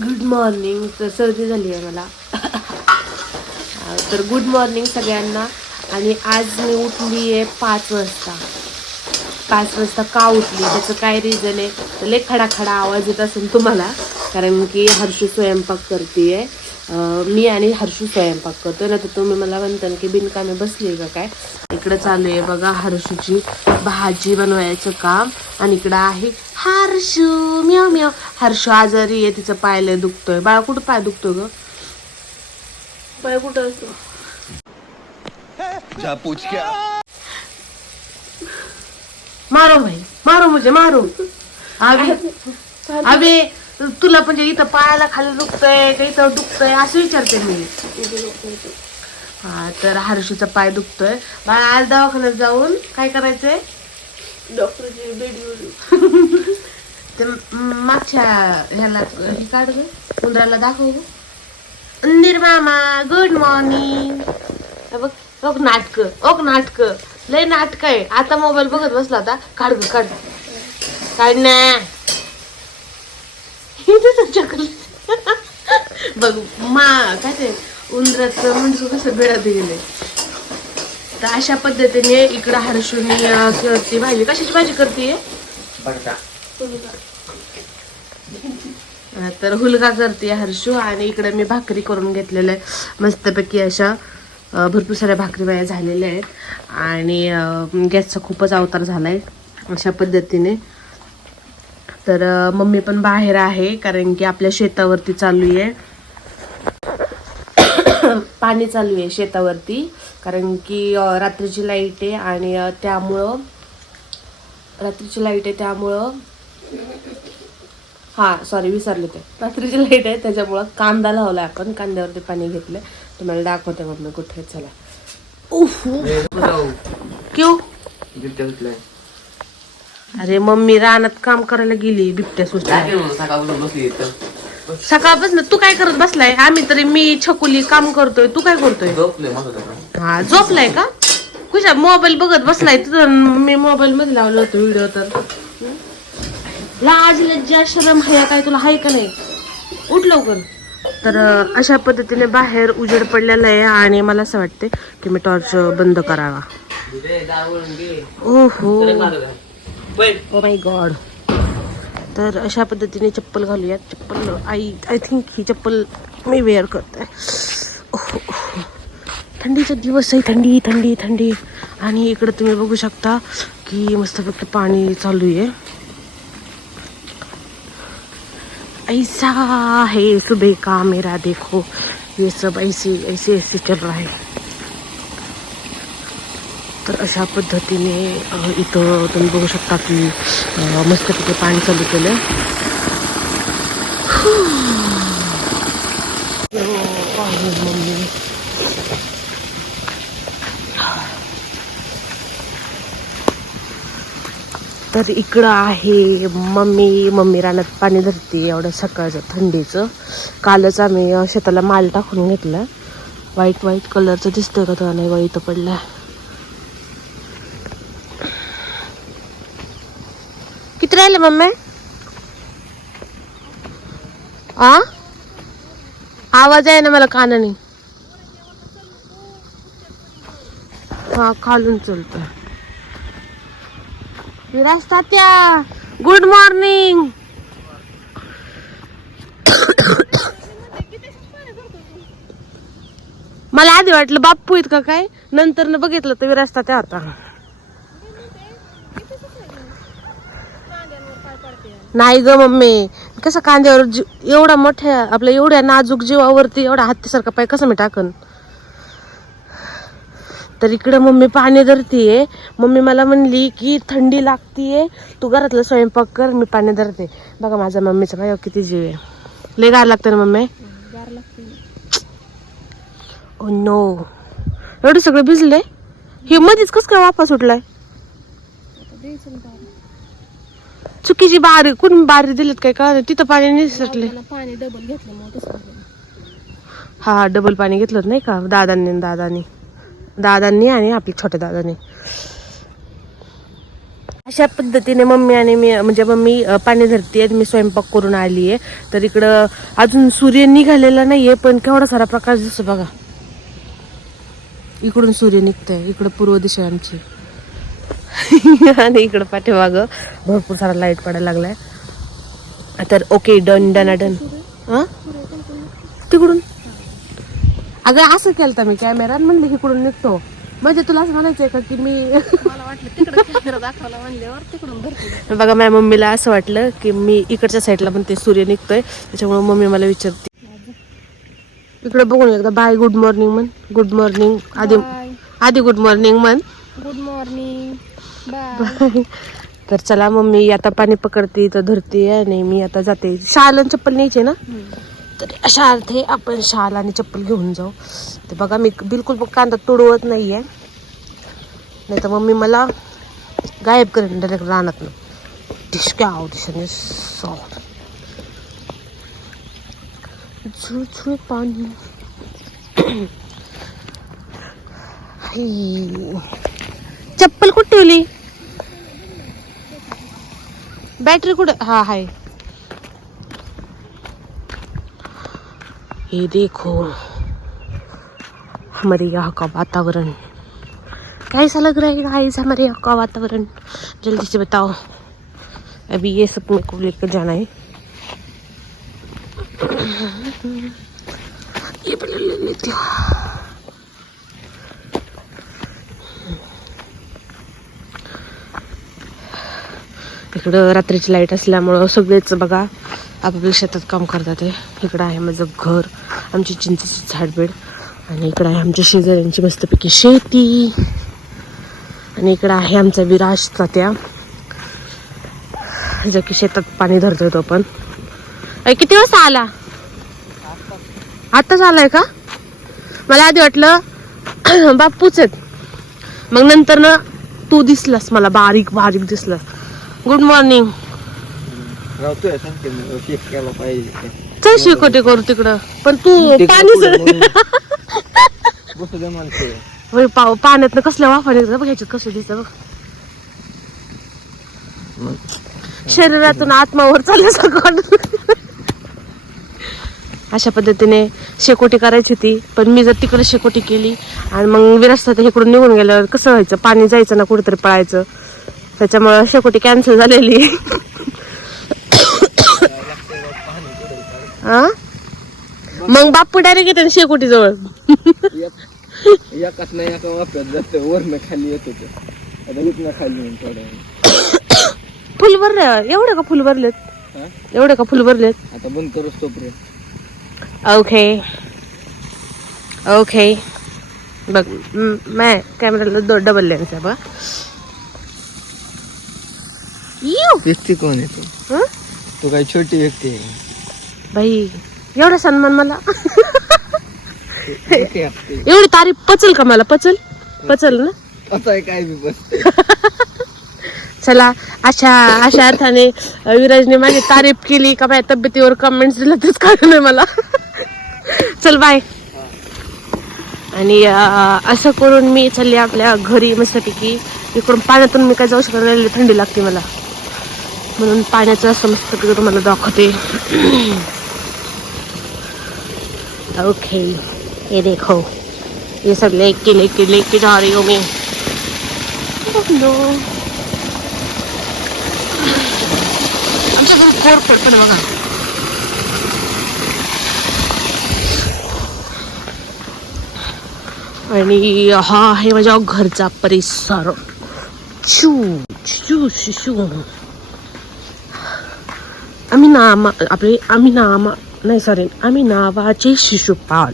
Good morning तर सर्दी झाली आहे मला. तर गुड मॉर्निंग सगळ्यांना. आणि आज मी उठली आहे पाच वाजता. पाच वाजता का उठली? त्याचं काय रिझन आहे? तर लय खडा खडा आवाज येत असेल तुम्हाला. कारण की हर्षू स्वयंपाक करते आहे मी आणि हर्षू स्वयंपाक करतोय. ना तर तुम्ही मला म्हणता की बिनकामे बसली का काय? इकडं चालू आहे बघा हर्षूची भाजी बनवायचं काम. आणि इकडं आहे हर्षू. म्याव म्याव. हर्षू आजारी आहे तिचं पाय लय दुखतोय. बाळा कुठं पाय दुखतोय ग? पाय कुठं असतो? मारो भाई. मारो मुझे मारो. अबे अबे तुला म्हणजे इथं पायाला खाली दुखतंय का इथं दुखतंय? असं विचारते मी. हा तर हर्षूचा पाय दुखतोय. बाळा आज दवाखान्यात जाऊन काय करायचंय? डॉक्टरची बेडी ते मागच्या ह्याला हे काढ ग उंदराला दाखव ग. निर्मामा गुड मॉर्निंग बघ बघ नाटक ओक नाटक. लय नाटक आहे. आता मोबाईल बघत बसला होता काढ ग काढ. काढ ना. तुझ्याकडे बघ. मा काय ते उंदराचं म्हणजे कसं बेळत गेलंय. तर अशा पद्धतीने इकडं हर्षूनी करते भाजी. कशाची भाजी करते? तर हुलगा करते हर्षू आणि इकडे मी भाकरी करून घेतलेल्या आहे मस्तपैकी अशा भरपूर साऱ्या भाकरी बाया झालेल्या आहेत. आणि गॅसचा खूपच अवतार झाला आहे अशा पद्धतीने तर मम्मी पण बाहेर आहे कारण की आपल्या शेतावरती चालू आहे. पाणी चालू आहे शेतावरती कारण की रात्रीची लाइट आहे आणि त्यामुळं रात्रीची लाइट आहे त्यामुळं हा सॉरी विसरले ते. रात्रीची लाइट आहे त्याच्यामुळं कांदा लावला आपण कांद्यावरती पाणी घेतलं तुम्हाला दाखवते मग मी कुठे चला. क्यू? अरे मम्मी रानात काम करायला गेली बिबट्या सुचल्या सकाळपासून तू काय करत बसलाय? आम्ही तरी मी छकुली काम करतोय तू काय करतोय? हा झोपलाय का? कुशा मोबाईल बघत बसलाय तुझं मी मोबाईल मध्ये लावलं होतं व्हिडिओ तर? लाज लज्जा शरम हया काय तुला हाय का नाही? उठ लवकर. तर अशा पद्धतीने बाहेर उजेड पडलेला आहे आणि मला असं वाटते की मी टॉर्च बंद करावा. ओहो. ओ माय गॉड तर अशा पद्धतीने चप्पल घालूयात. चप्पल आई आय थिंक ही चप्पल मी वेअर करते. Oh, oh, oh. थंडीचा दिवस आहे. थंडी थंडी थंडी. आणि इकडं तुम्ही बघू शकता की मस्तपैकी पाणी चालू आहे. ऐसा है सुबह का मेरा देखो. ये सब ऐसे ऐसे ऐसे चल रहा है. तर अशा पद्धतीने इथं तुम्ही बघू शकता की मस्त तिथे पाणी चालू केलं मम्मी तर इकडं आहे मम्मी. मम्मी रानात पाणी धरते एवढं सकाळचं थंडीचं. कालच आम्ही शेताला माल टाकून घेतला. व्हाईट व्हाईट कलरचं दिसतंय का तो नाही पडलं पडला राहिलं मम्मी? आ? आवाज आहे ना मला कानाने. हा खालून चलतो विराज तात्या गुड मॉर्निंग मला आधी वाटलं बाप्पू आहेत का काय? नंतर न बघितलं तर विराज तात्या होता. नाही ग मम्मी. कसं कांद्यावर जी- एवढा मोठ्या आपल्या एवढ्या नाजूक जीवावरती एवढा हत्तीसारखा पाय कसं मी टाकन? तर इकडं मम्मी पाणी धरतीये. मम्मी मला म्हणली की थंडी लागतीये. तू घरातलं स्वयंपाक कर मी पाणी धरते. बघा माझ्या मम्मीचं काय किती जीव आहे. लय गार लागतं ना मम्मी? ओ नो एवढं सगळं भिजले हे मध्येच कस काय वापस सुटलाय? चुकीची बारी कोण बारी दिलीत काय का तिथं पाणी निसटले पाणी डबल घेतलं मग तसं झालं. हा डबल पाणी घेतलं नाही का? दादांनी आणि दादानी. दादांनी आणि आपल्या छोट्या दादानी. अशा पद्धतीने मम्मी आणि मी म्हणजे मम्मी अ, पाणी धरते मी स्वयंपाक करून आली आहे. तर इकडं अजून सूर्य निघालेला नाहीये पण केवढा सारा प्रकाश दिसतो बघा. इकडून सूर्य निघतोय. इकडं पूर्व दिशा आहे आमची. आणि इकडं पाठीमाग भरपूर सारा लाइट पडायला लागलाय. तर ओके डन डन डन हा? तिकडून? अगं असं केलं मी कॅमेरा म्हणलं इकडून निघतो. म्हणजे तुला असं म्हणायचंय का की मी बघा माझ्या मम्मीला असं वाटलं की मी इकडच्या साईडला पण ते सूर्य निघतोय. त्याच्यामुळे मम्मी मला विचारते. इकडे बघून एकदा बाय गुड मॉर्निंग म्हण. गुड मॉर्निंग आधी आधी गुड मॉर्निंग म्हण. Good morning bye. तर चला मम्मी आता पाणी पकडते तर धरते आणि मी आता जाते. शाल आणि चप्पल न्यायचे ना? तर अशा अर्थे आपण शाल आणि चप्पल घेऊन जाऊ. ते बघा मी बिलकुल कांदा तुडवत आहे नाही तर मम्मी मला गायब करेन डायरेक्ट रानात डिशक्या दिशेने सॉ झुळझुळ पाणी. चप्पल कुठे ठेवली? बॅटरी कुठं? हा हाय. ये देखो. हमारे यहाँ का वातावरण. कैसा लग रहा है गाइस हमारे यहाँ का वातावरण. जल्दी से बताओ. अभी ये सब मेरे को लेकर जाना है. ये पहले ले लेती हूँ. इकडं रात्रीची लाइट असल्यामुळं सगळेच बघा आपापल्या शेतात काम करतात आहे इकडं आहे माझं घर आमची चिंचेची झाडबेड आणि इकडं आहे आमच्या शेजाऱ्यांची मस्तपैकी शेती. आणि इकडं आहे आमचा विराज तात्या. जो की शेतात पाणी धरतोय तो पण. किती वाजता आला? आत्ताच आलाय का? मला आधी वाटलं बापूच आहेत. मग नंतर ना तू दिसलास मला बारीक बारीक दिसलास. गुड मॉर्निंग राहतोय सांगते मी शेक केला पाहिजे. चल शिकोटे करू तिकडं. पण तू पाणी पुढं बसू दे माणसं होय, पाव पाण्यात कसल्या वाफा निघतात बघ ह्याच्यात कसं दिसतं बघ. शरीरातून आत्मावर चालल्यासारखं वाटतं. अशा पद्धतीने शेकोटी करायची होती पण मी जर तिकडे शेकोटी केली आणि मग विरसतात इकडून निघून गेल्यावर कसं व्हायचं? पाणी जायचं ना कुठेतरी पळायचं. त्याच्यामुळं शेकोटी कॅन्सल झालेली. हा मग बाप्पू डायरेक्ट येते शेकोटी जवळ एकाच नाही एका वाफ्यात जास्त वरनं खाली येत होते आता इथनं खाली फुल भरले? एवढे का फुल भरलेत? एवढे का फुल भरलेत? आता बंद करूच तोपर्यंत. ओके ओके बघ म- कॅमेराला दो डबल लेन्स आहे बघा. व्यक्ती कोण आहे तू? तू काही छोटी व्यक्ती आहे. बाई एवढा सन्मान मला. एवढी तारीफ पचल का मला? पचल? पचल ना? काय चला अशा अशा अर्थाने विराजने माझी तारीफ केली का माझ्या तब्येतीवर कमेंट्स दिला तेच कारण मला. चल बाय आणि असं करून मी चालले आपल्या घरी मस्तपैकी. इकडून पाण्यातून मी काय जाऊ शकत नाही थंडी लागते मला. म्हणून पाण्याचा असं तुम्हाला दाखवते. ओके ये देखो. ये सब लेके लेके लेके जा रही हूँ मैं आमच्या घरी कोर पडपड बघा. आणि हा आहे माझ्या घरचा परिसर. चू चू शिशू आम्ही नामा आपले आम्ही नामा नाही सॉरी आम्ही नावाचे शिशुपाल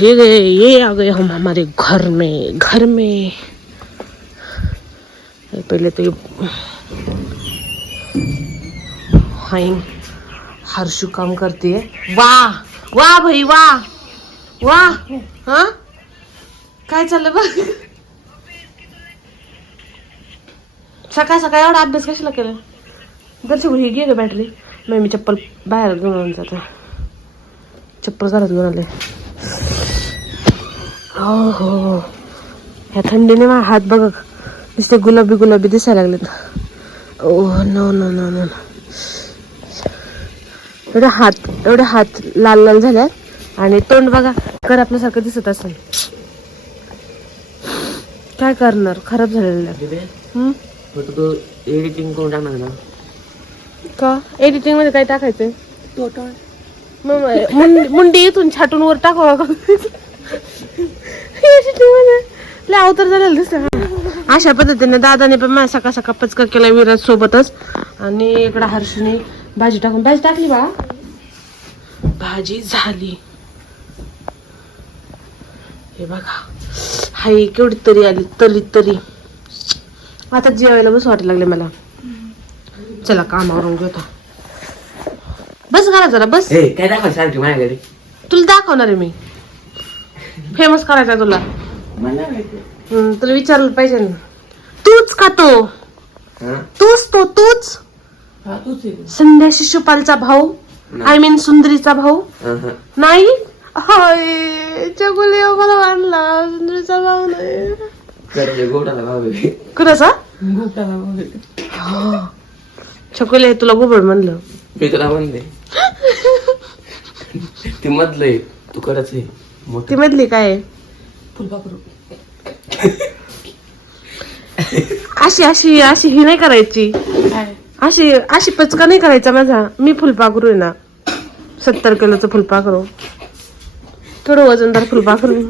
ये गए ये आ गए हम हमारे घर में घर में पहले तो ये हाई हर्षू काम करती है वाह वाह भाई वाह वाह हा काय चाललं बघ सकाळ सकाळ एवढा अभ्यास कशाला केला दर्शक ही घे ग बॅटरी नाही मी चप्पल बाहेर घेऊन जाते. चप्पल घरात घेऊन आले. हो हो ह्या थंडीने माझा हात बघ. नुसते गुलाबी गुलाबी दिसायला लागलेत. Oh no no no no एवढे हात एवढे हात लाल लाल झाल्यात आणि तोंड बघा कर आपल्यासारखं दिसत असेल. काय करणार? खराब झालेलं एडिटिंग करून टाकणार ना? का? एडिटिंगमध्ये काय टाकायचंय? मग मुंडी- मुंडी इथून छाटून वर टाकावा का? Editing मध्ये? लय अवतार झालेलं दिसतं अशा पद्धतीने दादाने पण माझ्या सकाळ सकाळ पचका केला विराज सोबतच. आणि इकडं हर्षने भाजी टाकून भाजी टाकली बा. भाजी झाली. हे बघा. हाय केवढी तरी आली तरी तरी. आता जेवायला बस वाटायला लागले मला. चला कामावरून घेतो बस करा जरा बस. काय दाखवा सारखी माझ्या घरी? तुला दाखवणार आहे मी. फेमस करायचा तुला. मला माहिती. हम्म, तुला विचारलं पाहिजे ना. तूच का तो? हा? तूच तो तूच? हा तूच आहे. संध्या शिशुपालचा भाऊ? आय मीन सुंदरीचा भाऊ? हा. नाही? हाय चकुले मला वाढला सुंदरीचा भाऊ नाही. गोटाला भाव आहे. कुणाचा? गोटाला आहे चकुले तुला गोबड म्हणलं. मी तुला म्हणते. ती मधलं आहे तू करच आहे. मोठं. ती मधली काय आहे? फुलपाखरू. अशी अशी अशी ही नाही करायची. अशी अशी पचका नाही करायचा माझा. मी फुलपाखरू आहे ना. सत्तर किलोचं फुलपाखरू. थोडं वजनदार फुलपाखरू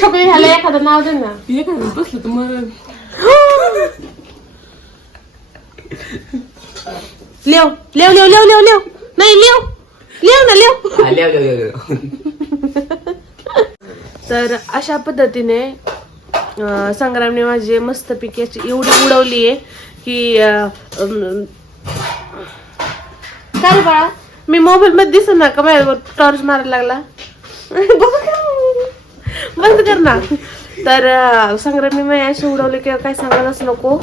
छोकरी झालं एखादं नाव दे ना. बसलं मग लेव लेव लेव लेव लेव लेव नाही लेव लेव ना लेव आल्या. तर अशा पद्धतीने अं, संग्रामने माझी मस्त पिकेची एवढी उडवली आहे की अं, अं, काय रे बाळा? मी मोबाईल मध्ये दिसत ना का माझ्यावर? टॉर्च मारायला लागला. बंद कर ना. तर अं, संग्रामने मी असे उडवले किंवा काय सांगायलाच नको.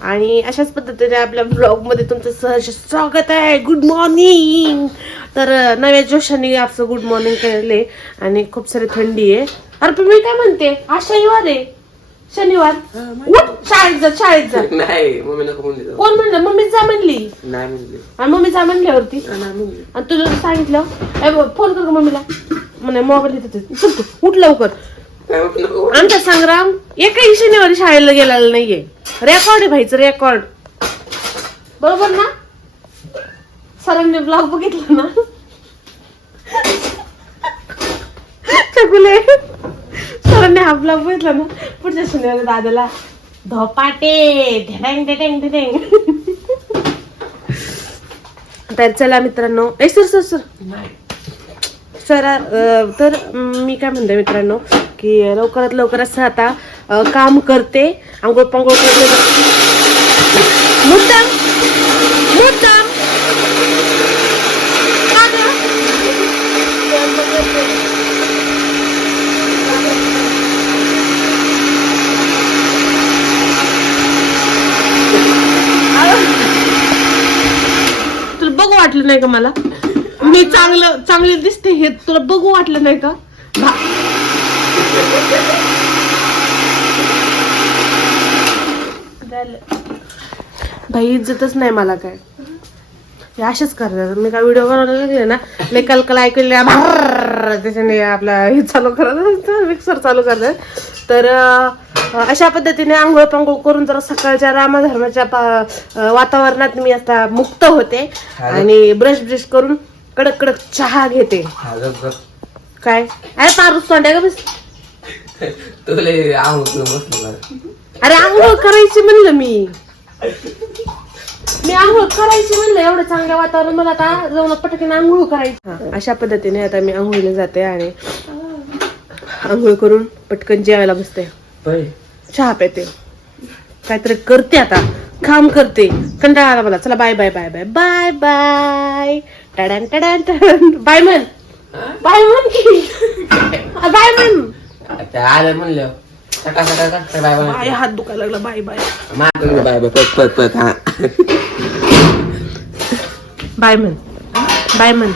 आणि अशाच पद्धतीने आपल्या ब्लॉगमध्ये तुमचं सहर्ष स्वागत आहे. गुड मॉर्निंग तर नव्या जोशाने आपलं गुड मॉर्निंग केले आणि खूप सारी थंडी आहे. अरे मी काय म्हणते? आज शनिवार आहे. शनिवार. उठ शाळेत जा शाळेत जा. नाही मम्मी नको म्हणली जाऊ. कोण म्हणलं? मम्मी जा म्हणली. नाही म्हणली. आणि मम्मी जा म्हणल्यावरती. आणि तुला सांगितलं फोन कर मम्मीला. म्हणे मोबाईल देते उठ लवकर. आमचा संग्राम एकही शनिवारी शाळेला गेलेला नाहीये. रेकॉर्ड आहे भाईचं रेकॉर्ड बरोबर ना? सरांनी ब्लॉग बघितला ना? चकुले. सरांनी हा ब्लॉग बघितला ना? पुढच्या शनिवारी दादाला. धोपाटे. ढेडेंग ढेडेंग ढेडेंग तर चला मित्रांनो. ए सर सर सर. सर तर मी काय म्हणते मित्रांनो की लवकरात लवकर असं आता काम करते आंघोळ पांघोळ करते. मुद्दाम मुद्दाम. तुला बघू वाटलं नाही का मला? मी चांगलं चांगले दिसते हे. तुला बघू वाटलं नाही का? भाई इज्जतच नाही मला काय. हे असेच करतात. मी काय व्हिडिओ बनवायला लागले ना? लय कलकल ऐकले त्याच्याने आपला हे चालू करत मिक्सर चालू करतात. तर अशा पद्धतीने आंघोळ पांघोळ करून जरा सकाळच्या रामधर्माच्या वातावरणात मी आता मुक्त होते. आणि ब्रश ब्रश करून कडक कडक चहा घेते. काय? अरे पारूस तोंड्या का बस? तुला. अरे आंघोळ करायची म्हणलं मी. मी आंघोळ करायची म्हणलं एवढं चांगलं वातावरण मला आता जाऊन पटकन आंघोळ करायची. अशा पद्धतीने आता मी आंघोळीला जाते आणि आंघोळ करून पटकन जेवायला बसते. चहा पेते काहीतरी करते आता. काम करते. कंटाळा आला मला. चला bye bye bye bye. Bye bye. टडन टडन टडन. बाय म्हण. बाय म्हण की. बाय म्हण. आलं म्हणलं. सकाळ सकाळ का बाय बाय बाय. हात दुखायला लागला. Bye bye. मार बाय बाय. पत पत पत हा. बाय म्हण. बाय म्हण.